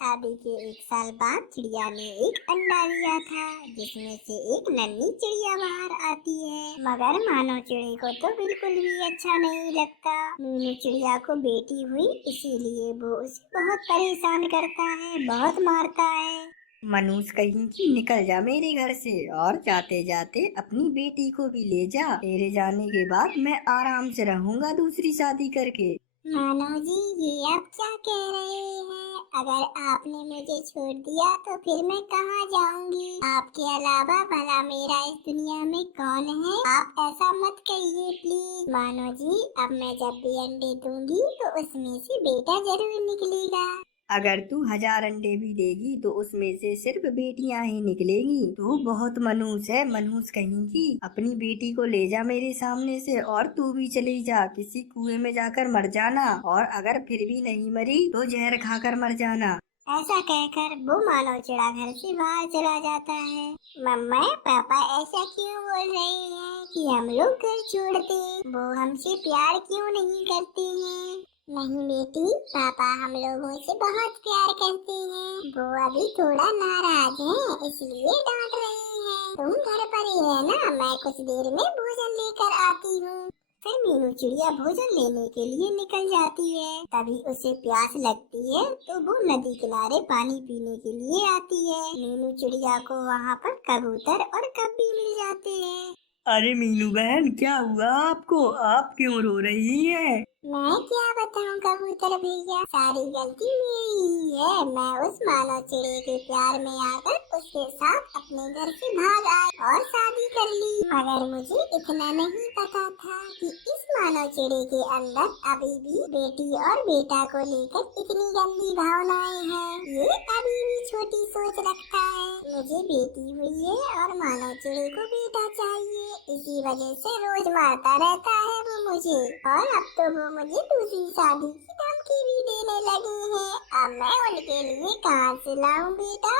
शादी के 1 साल बाद चिड़िया ने एक अंडा दिया था, जिसमें से एक नन्ही चिड़िया बाहर आती है। मगर मानो चिड़ी को तो बिल्कुल भी अच्छा नहीं लगता। मीनू चिड़िया को बेटी हुई, इसीलिए वो उसे बहुत परेशान करता है, बहुत मारता है। मनूस कहीं की निकल जा मेरे घर से, और जाते जाते अपनी बेटी को भी ले जा। तेरे जाने के बाद मैं आराम से रहूंगा दूसरी शादी करके। मानो जी, ये आप क्या कह रहे हैं? अगर आपने मुझे छोड़ दिया तो फिर मैं कहाँ जाऊंगी? आपके अलावा भला मेरा इस दुनिया में कौन है? आप ऐसा मत कहिए प्लीज। मानो जी, अब मैं जब भी अंडे दूंगी तो उसमें से बेटा जरूर निकलेगा। अगर तू 1000 अंडे भी देगी तो उसमें से सिर्फ बेटियां ही निकलेगी। तू बहुत मनहूस है, मनहूस कहीं की। अपनी बेटी को ले जा मेरे सामने से, और तू भी चली जा, किसी कुएं में जाकर मर जाना, और अगर फिर भी नहीं मरी तो जहर खाकर मर जाना। ऐसा कहकर वो मानव चिड़ा घर से बाहर चला जाता है। मम्मा पापा ऐसा क्यों बोल रहे हैं कि हम लोग घर छोड़ दें? वो हमसे प्यार क्यों नहीं करते हैं? नहीं बेटी, पापा हम लोगों से बहुत प्यार करते हैं। वो अभी थोड़ा नाराज हैं, इसलिए डांट रहे हैं। तुम घर पर ही रहना, मैं कुछ देर में भोजन लेकर आती हूँ। फिर मीनू चिड़िया भोजन लेने के लिए निकल जाती है। तभी उसे प्यास लगती है तो वो नदी किनारे पानी पीने के लिए आती है। मीनू चिड़िया को वहाँ पर कबूतर और कब्बी मिल जाते हैं। अरे मीनू बहन, क्या हुआ आपको? आप क्यों रो रही हैं? मैं क्या बताऊं कबूतर भैया, सारी गलती मेरी ही है। मैं उस मानव चिड़े के प्यार में आकर उसके साथ अपने घर से भाग आई और शादी कर ली। मगर मुझे इतना नहीं पता था कि इस मानव चिड़े के अंदर अभी भी बेटी और बेटा को लेकर इतनी गंदी भावनाएं हैं। ये अभी भी छोटी सोच रखता है। मुझे बेटी हुई है और मानव चिड़े को बेटा चाहिए, इसी वजह से रोज मारता रहता है वो मुझे। और अब तो वो मुझे दूसरी शादी की धमकी भी देने लगे हैं। अब मैं उनके लिए कहाँ से लाऊं बेटा?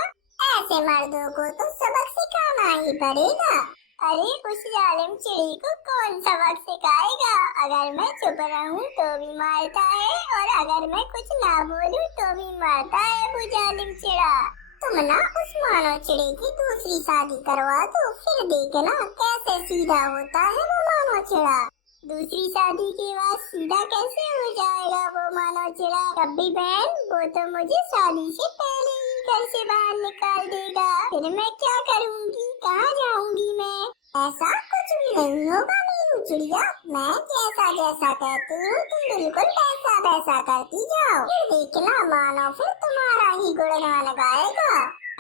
ऐसे मर्दों को तो सबक सिखाना ही पड़ेगा। अरे उस जालिम चिड़ी को कौन सबक सिखाएगा? अगर मैं चुप रहूं तो भी मारता है, और अगर मैं कुछ ना बोलूं तो भी मारता है वो जालिम चिड़ा। तुम ना उस मानव चिड़े की दूसरी शादी करवा दो, फिर देखना कैसे सीधा होता है वो मानव चिड़ा। दूसरी शादी के बाद सीधा कैसे हो जाएगा वो मानव चिड़ा? कब्बी बहन, वो तो मुझे शादी से पहले ही घर से बाहर निकाल देगा। फिर मैं क्या करूँगी? कहाँ जाऊँगी मैं? ऐसा कुछ भी नहीं होगा मीनू चिड़िया। मैं जैसा जैसा कहती हूँ तुम बिल्कुल वैसा वैसा करती जाओ। फिर देखना मानो फिर तुम्हारा ही गुणगान गाएगा।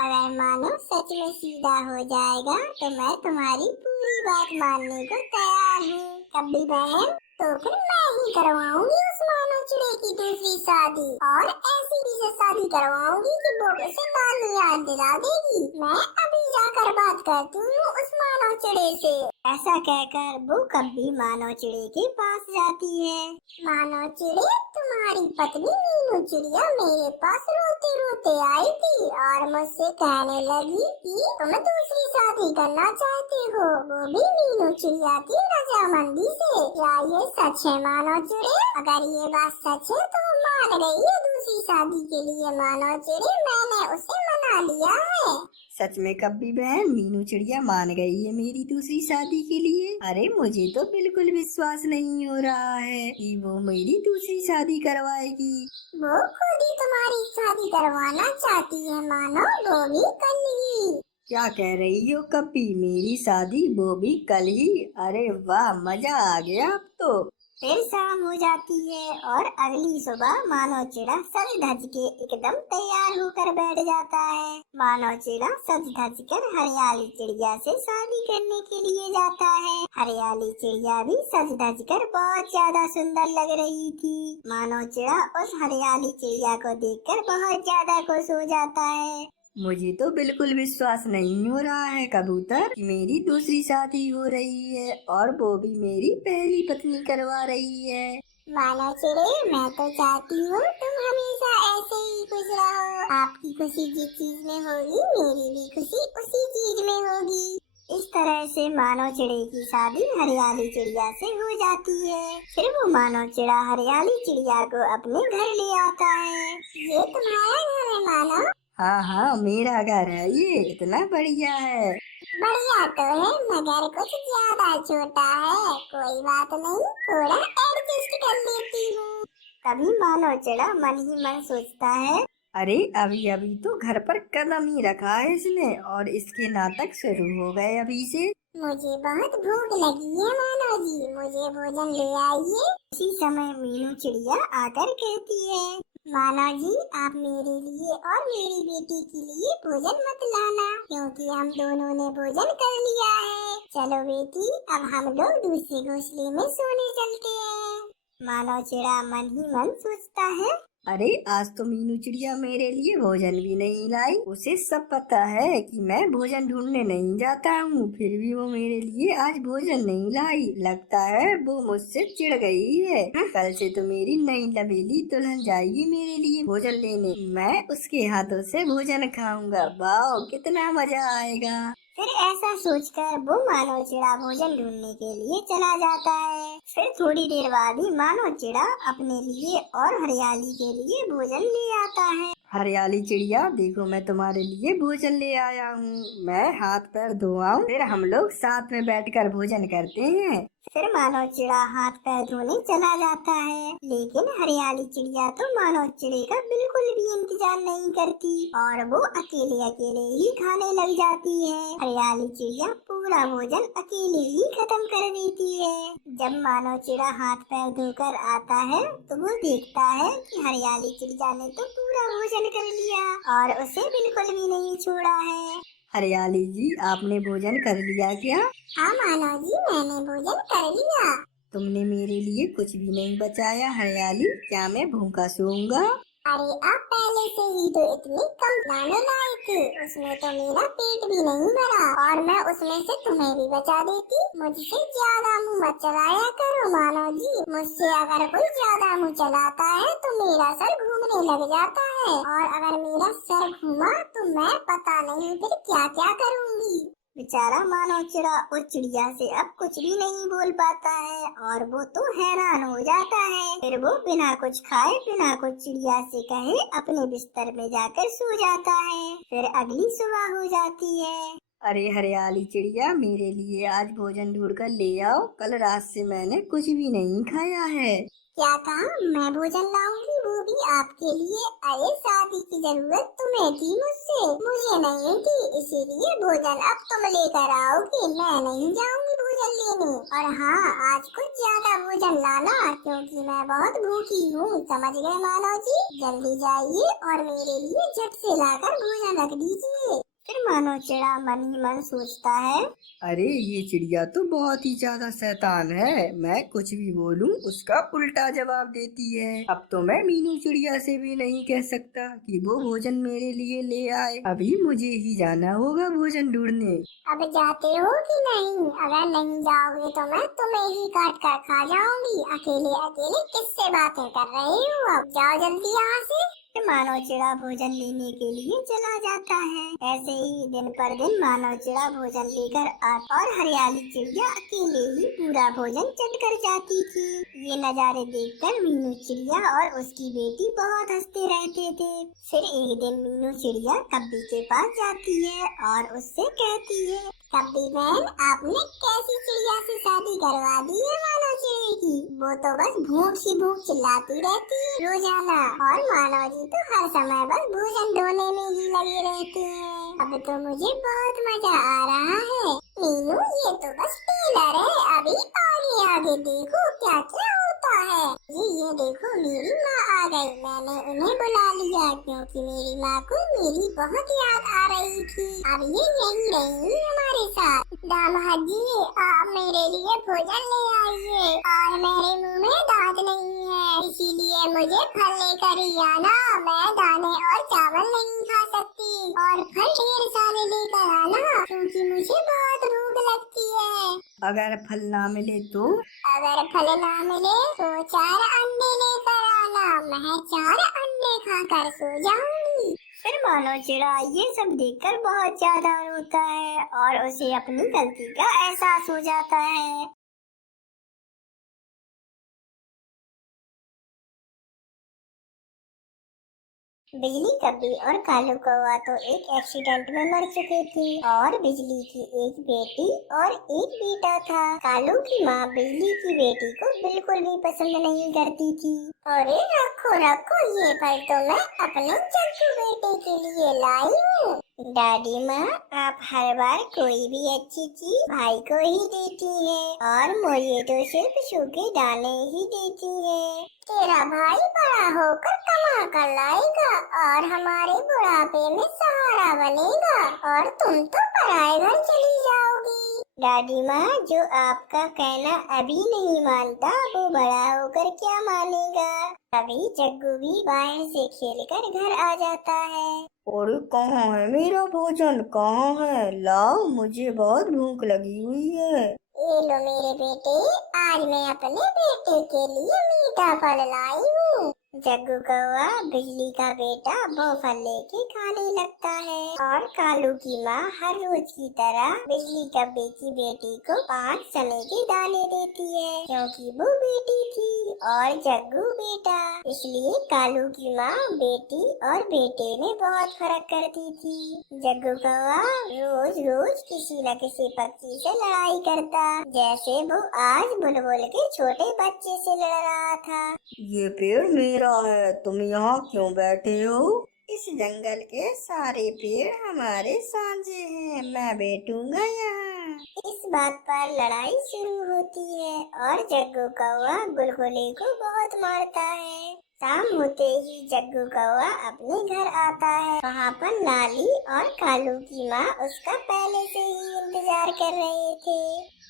अगर मानो सच में सीधा हो जाएगा तो मैं तुम्हारी पूरी बात मानने को तैयार हूँ कब्बी बहन। तो फिर मैं ही करवाऊंगी उस मानव चिड़े की दूसरी शादी, और ऐसी भी से शादी करवाऊंगी कि वो उसे नानी याद दिला देगी। मैं अभी जाकर बात करती हूँ उस मानव चिड़े से। ऐसा कहकर वो कब्बी मानव चिड़े के पास जाती है। मानव चिड़े, तुम्हारी पत्नी मीनू चिड़िया मेरे पास रोते रोते आई थी और मुझसे कहने लगी कि तुम दूसरी शादी करना चाहती हो, वो भी मीनू चिड़िया की रजामंदी से। क्या ये सच है मानव चिड़े? अगर ये बात सच है तो मान गई है दूसरी शादी के लिए मानव चिड़े, मैंने उसे मना लिया है। सच में कब्बी बहन, मीनू चिड़िया मान गई है मेरी दूसरी शादी के लिए? अरे मुझे तो बिल्कुल विश्वास नहीं हो रहा है कि वो मेरी दूसरी शादी करवाएगी। वो खुद ही तुम्हारी शादी करवाना चाहती है मानो, वो भी कल ही। क्या कह रही हो कब्बी? मेरी शादी वो भी कल ही? अरे वाह, मजा आ गया अब तो। फिर शाम हो जाती है और अगली सुबह मानव चिड़ा सज धज के एकदम तैयार होकर बैठ जाता है। मानव चिड़ा सज धज कर हरियाली चिड़िया से शादी करने के लिए जाता है। हरियाली चिड़िया भी सज धज कर बहुत ज्यादा सुंदर लग रही थी। मानव चिड़ा उस हरियाली चिड़िया को देखकर बहुत ज्यादा खुश हो जाता है। मुझे तो बिल्कुल विश्वास नहीं हो रहा है कबूतर कि मेरी दूसरी शादी हो रही है, और वो भी मेरी पहली पत्नी करवा रही है। मानव चिड़े, मैं तो चाहती हूँ तुम हमेशा ऐसे ही खुश रहो। आपकी खुशी जिस चीज में होगी मेरी भी खुशी उसी चीज में होगी। इस तरह से मानव चिड़े की शादी हरियाली चिड़िया से हो जाती है। फिर वो मानव चिड़ा हरियाली चिड़िया को अपने घर ले आता है। ये तुम्हारा घर है मानव? हाँ हाँ, मेरा घर है ये, इतना बढ़िया है। बढ़िया तो है मगर कुछ ज्यादा छोटा है। कोई बात नहीं, थोड़ा एडजस्ट कर लेती हूँ। तभी मानव चिड़ा मन ही मन सोचता है, अरे अभी अभी तो घर पर कदम ही रखा है इसने और इसके नाटक शुरू हो गए अभी से। मुझे बहुत भूख लगी है मानव जी, मुझे भोजन ले आइए। उसी समय मीनू चिड़िया आकर कहती है, मानव जी आप मेरे लिए और मेरी बेटी के लिए भोजन मत लाना, क्योंकि हम दोनों ने भोजन कर लिया है। चलो बेटी, अब हम लोग दूसरे घोंसले में सोने चलते हैं। मानव चिड़ा मन ही मन सोचता है, अरे आज तो मीनू चिड़िया मेरे लिए भोजन भी नहीं लाई। उसे सब पता है कि मैं भोजन ढूंढने नहीं जाता हूँ, फिर भी वो मेरे लिए आज भोजन नहीं लाई। लगता है वो मुझसे चिढ़ गई है। कल से तो मेरी नई लबेली दुल्हन जाएगी मेरे लिए भोजन लेने। मैं उसके हाथों से भोजन खाऊंगा। वाह कितना मजा आएगा। फिर ऐसा सोचकर वो मानव चिड़ा भोजन ढूंढने के लिए चला जाता है। फिर थोड़ी देर बाद ही मानव चिड़ा अपने लिए और हरियाली के लिए भोजन ले आता है। हरियाली चिड़िया देखो, मैं तुम्हारे लिए भोजन ले आया हूँ। मैं हाथ पैर धोआऊं, फिर हम लोग साथ में बैठकर भोजन करते हैं। फिर मानव चिड़ा हाथ पैर धोने चला जाता है, लेकिन हरियाली चिड़िया तो मानव चिड़े का बिल्कुल भी इंतजार नहीं करती और वो अकेले अकेले ही खाने लग जाती है। हरियाली चिड़िया पूरा भोजन अकेले ही खत्म कर देती है। जब मानव चिड़ा हाथ पैर धोकर आता है तो वो देखता है कि हरियाली चिड़िया ने तो पूरा भोजन कर लिया और उसे बिल्कुल भी नहीं छोड़ा है। हरियाली जी आपने भोजन कर लिया क्या? हाँ मानव जी, मैंने भोजन कर लिया। तुमने मेरे लिए कुछ भी नहीं बचाया हरियाली, क्या मैं भूखा सोऊंगा? अरे आप पहले से ही तो इतने कम दाने लाए थे, उसमें तो मेरा पेट भी नहीं भरा और मैं उसमें से तुम्हें भी बचा देती। मुझसे ज्यादा मुंह मत चलाया करो मानव जी, मुझसे अगर कोई ज्यादा मुंह चलाता है तो मेरा सर घूमने लग जाता है और अगर मेरा सर घूमा तो मैं पता नहीं फिर क्या क्या करूँगी। बेचारा मानव चिड़ा उस चिड़िया से अब कुछ भी नहीं बोल पाता है और वो तो हैरान हो जाता है। फिर वो बिना कुछ खाए बिना कुछ चिड़िया से कहे अपने बिस्तर में जाकर सो जाता है। फिर अगली सुबह हो जाती है। अरे हरियाली चिड़िया मेरे लिए आज भोजन ढूंढ कर ले आओ, कल रात से मैंने कुछ भी नहीं खाया है। क्या कहा? मैं भोजन लाऊंगी, वो भी आपके लिए? अरे शादी की जरूरत तुम्हें थी मुझसे, मुझे नहीं थी, इसीलिए भोजन अब तुम लेकर आओगी, मैं नहीं जाऊंगी भोजन लेने। और हाँ, आज कुछ ज्यादा भोजन लाना क्योंकि मैं बहुत भूखी हूँ, समझ गए मानव जी? जल्दी जाइए और मेरे लिए झट से लाकर भोजन रख दीजिए। फिर मानव चिड़ा मन ही मन सोचता है, अरे ये चिड़िया तो बहुत ही ज्यादा शैतान है, मैं कुछ भी बोलूं उसका उल्टा जवाब देती है। अब तो मैं मीनू चिड़िया से भी नहीं कह सकता कि वो भोजन मेरे लिए ले आए, अभी मुझे ही जाना होगा भोजन ढूंढने। अब जाते हो कि नहीं? अगर नहीं जाओगे तो मैं तुम्हें ही काट कर खा जाऊंगी। अकेले अकेले किससे बातें कर रहे हो? अब जाओ जल्दी यहाँ से। मानव चिड़ा भोजन लेने के लिए चला जाता है। ऐसे ही दिन पर दिन मानव चिड़ा भोजन लेकर आता और हरियाली चिड़िया अकेले ही पूरा भोजन चट कर जाती थी। ये नज़ारे देखकर मीनू चिड़िया और उसकी बेटी बहुत हंसते रहते थे। फिर एक दिन मीनू चिड़िया कब्बी के पास जाती है और उससे कहती है, कब्बी बहन आपने कैसी चिड़िया से शादी करवा दी है मानव चिड़िया की? वो तो बस भूख ही भूख चिल्लाती रहती है रोजाना और मानव जी तो हर समय बस भोजन ढोने में ही लगे रहते हैं। अब तो मुझे बहुत मजा आ रहा है। मीनू ये तो बस टेलर है, अभी आगे देखो क्या क्या होता है। ये देखो मेरी माँ आ गई, मैंने उन्हें बुला लिया क्योंकि मेरी माँ को मेरी बहुत याद आ रही थी। अब ये यही रहेंगी हमारे साथ। दामाद जी आप मेरे लिए भोजन ले आइए और मेरे मुंह में दांत नहीं है, इसीलिए मुझे फल लेकर ही आना। मैं दाने और चावल नहीं खा सकती और फल ढेर सारे लेकर आना क्योंकि मुझे बहुत भूख लगती है। अगर फल ना मिले तो? अगर फल ना मिले तो 4 अंडे लेकर आना, मैं 4 अंडे खाकर सो जाऊंगी। फिर मानो चिड़ा ये सब देखकर बहुत ज्यादा रोता है और उसे अपनी गलती का एहसास हो जाता है। बिजली कब्बी और कालू कौवा तो एक एक्सीडेंट में मर चुके थे और बिजली की एक बेटी और एक बेटा था। कालू की माँ बिजली की बेटी को बिल्कुल भी पसंद नहीं करती थी। अरे रखो रखो, ये फल तो मैं अपने चक्कू बेटे के लिए लाई हूँ। दादी माँ, आप हर बार कोई भी अच्छी चीज भाई को ही देती है और मुझे तो सिर्फ सूखे दाने ही देती है। तेरा भाई बड़ा होकर कमा कर लाएगा और हमारे बुढ़ापे में सहारा बनेगा और तुम तो पराए घर चली जाओगी। दादी माँ, जो आपका कहना अभी नहीं मानता वो बड़ा होकर क्या मानेगा। तभी जग्गू भी बाहर से खेलकर घर आ जाता है। और कहाँ है मेरा भोजन, कहाँ है? लाओ, मुझे बहुत भूख लगी हुई है। ये लो मेरे बेटे, आज मैं अपने बेटे के लिए मीठा फल लाई हूँ। जग्गू कौवा बिजली का बेटा वो फल लेके खाने लगता है और कालू की माँ हर रोज की तरह बिजली कब्बे की बेटी को 5 चने के दाने देती है, क्योंकि वो बेटी थी और जग्गू बेटा। इसलिए कालू की माँ बेटी और बेटे में बहुत फर्क करती थी। जग्गू कौवा रोज रोज किसी न किसी पक्षी से लड़ाई करता, जैसे वो आज बुलबुल के छोटे बच्चे से लड़ रहा था। ये पेड़ मेरा है, तुम यहाँ क्यों बैठे हो? इस जंगल के सारे पेड़ हमारे साझे हैं, मैं बैठूंगा यहाँ। इस बात पर लड़ाई शुरू होती है और जग्गू कौवा बुलबुले को बहुत मारता है। शाम होते ही जग्गू कौवा अपने घर आता है। वहाँ पर लाली और कालू की माँ उसका पहले से ही इंतजार कर रहे थे।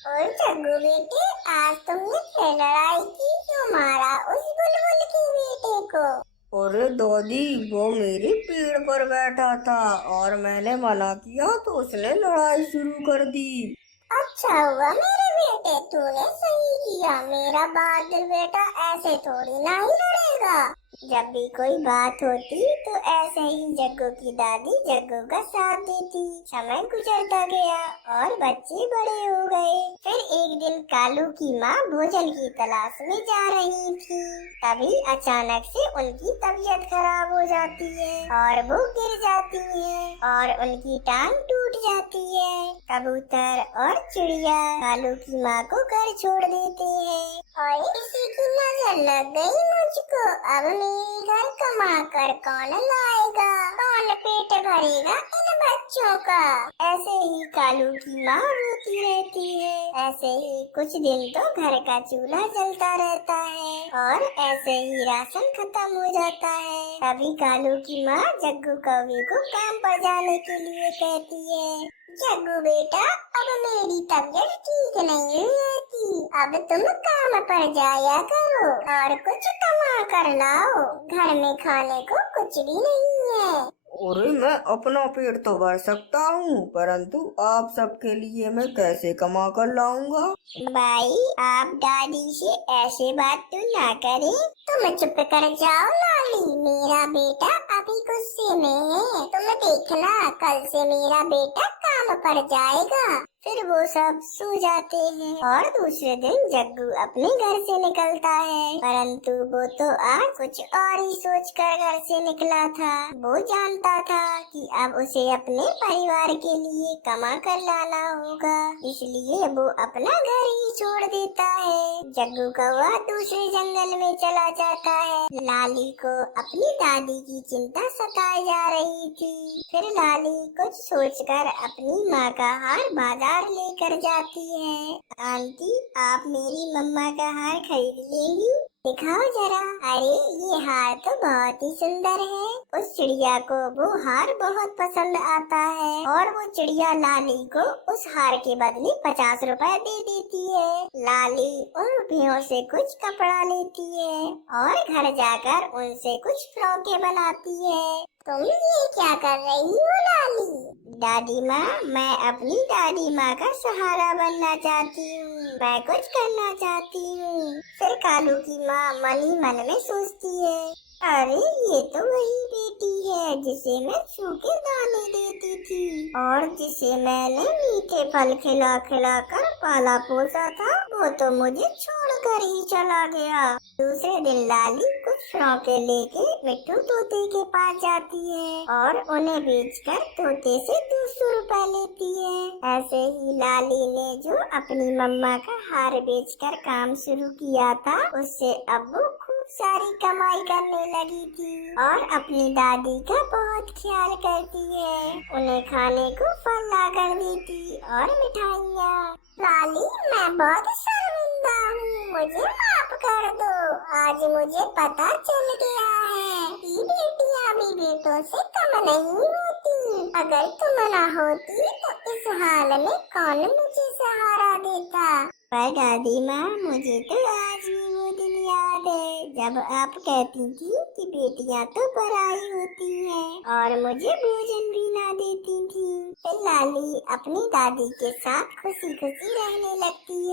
और जग्गू बेटे, आज तुमने फिर लड़ाई की, क्यों मारा उस बुलबुल के बेटे को? अरे दादी, वो मेरे पेड़ पर बैठा था और मैंने मना किया तो उसने लड़ाई शुरू कर दी। अच्छा हुआ मेरे बेटे, तूने सही किया। मेरा बहादुर बेटा ऐसे थोड़ी ना ही लड़ेगा। जब भी कोई बात होती तो ऐसे ही जग्गू की दादी जग्गू का साथ देती। समय गुजरता गया और बच्चे बड़े हो गए। फिर एक दिन कालू की माँ भोजन की तलाश में जा रही थी। तभी अचानक से उनकी तबीयत खराब हो जाती है और वो गिर जाती है और उनकी टांग टूट जाती है। कबूतर और चिड़िया कालू की माँ को घर छोड़ देते हैं और किसी की नजर लग गई मुझको। अब मेरे घर कमा कर कौन लाएगा, कौन पेट भरेगा इन बच्चों का। ऐसे ही कालू की माँ रोती रहती है। ऐसे ही कुछ दिन तो घर का चूल्हा जलता रहता है और ऐसे ही राशन खत्म हो जाता है। तभी कालू की माँ जग्गू कौवे को काम पर जाने के लिए कहती है। जग्गू बेटा, अब मेरी तबीयत ठीक नहीं रहती, अब तुम काम पर जाया करो और कुछ कमा कर लाओ। घर में खाने को कुछ भी नहीं है। अरे मैं अपना पेट तो भर सकता हूँ, परंतु आप सबके लिए मैं कैसे कमा कर लाऊंगा? भाई, आप दादी से ऐसे बात तो ना करें। तुम चुप कर जाओ लाली, मेरा बेटा अभी गुस्से में है। तुम देखना, कल से मेरा बेटा काम पर जाएगा। फिर वो सब सो जाते हैं और दूसरे दिन जग्गू अपने घर से निकलता है, परंतु वो तो आज कुछ और ही सोच कर घर से निकला था। वो जानता था कि अब उसे अपने परिवार के लिए कमा कर लाना होगा, इसलिए वो अपना घर ही छोड़ देता है। जग्गू कौवा दूसरे जंगल में चला जाता है। लाली को अपनी दादी की चिंता सताई जा रही थी। फिर लाली कुछ सोचकर अपनी माँ का हार बाजार लेकर जाती है। आंटी, आप मेरी मम्मा का हार खरीद लेंगी? दिखाओ जरा। अरे, ये हार तो बहुत ही सुंदर है। उस चिड़िया को वो हार बहुत पसंद आता है और वो चिड़िया लाली को उस हार के बदले 50 रुपए दे देती है। लाली उन रुपयों से कुछ कपड़ा लेती है और घर जाकर उनसे कुछ फ्रॉकें बनाती है। तुम ये क्या कर रही हो लाली? दादी माँ, मैं अपनी दादी माँ का सहारा बनना चाहती हूँ, मैं कुछ करना चाहती हूँ। फिर कालू की माँ मन ही मन में सोचती है, अरे ये तो वही बेटी है जिसे मैं सूखे दाने देती थी और जिसे मैंने मीठे फल खिला खिला कर पाला पोसा था। वो तो मुझे छोड़कर ही चला गया। दूसरे दिन लाली कुछ शौके लेके मिट्टू तोते के पास जाती है और उन्हें बेचकर तोते से 200 रुपए लेती है। ऐसे ही लाली ने जो अपनी मम्मा का हार बेचकर काम शुरू किया था, उससे अब वो खूब सारी कमाई करने लगी थी और अपनी दादी का बहुत ख्याल करती है। उन्हें खाने को फल ला कर देती और मिठाइयाँ। लाली, मैं बहुत शर्मिंदा हूँ, मुझे माफ कर दो। आज मुझे पता चल गया है कि बेटियाँ भी बेटों से कम नहीं होती। अगर तुम न होती तो इस हाल में कौन मुझे सहारा देता। पर दादी माँ, मुझे तो आज भी वो दिन याद है जब आप कहती थी कि बेटियाँ तो पराई होती हैं और मुझे भोजन भी ना देती थी। फिर लाली अपनी दादी के साथ खुशी खुशी रहने लगती है।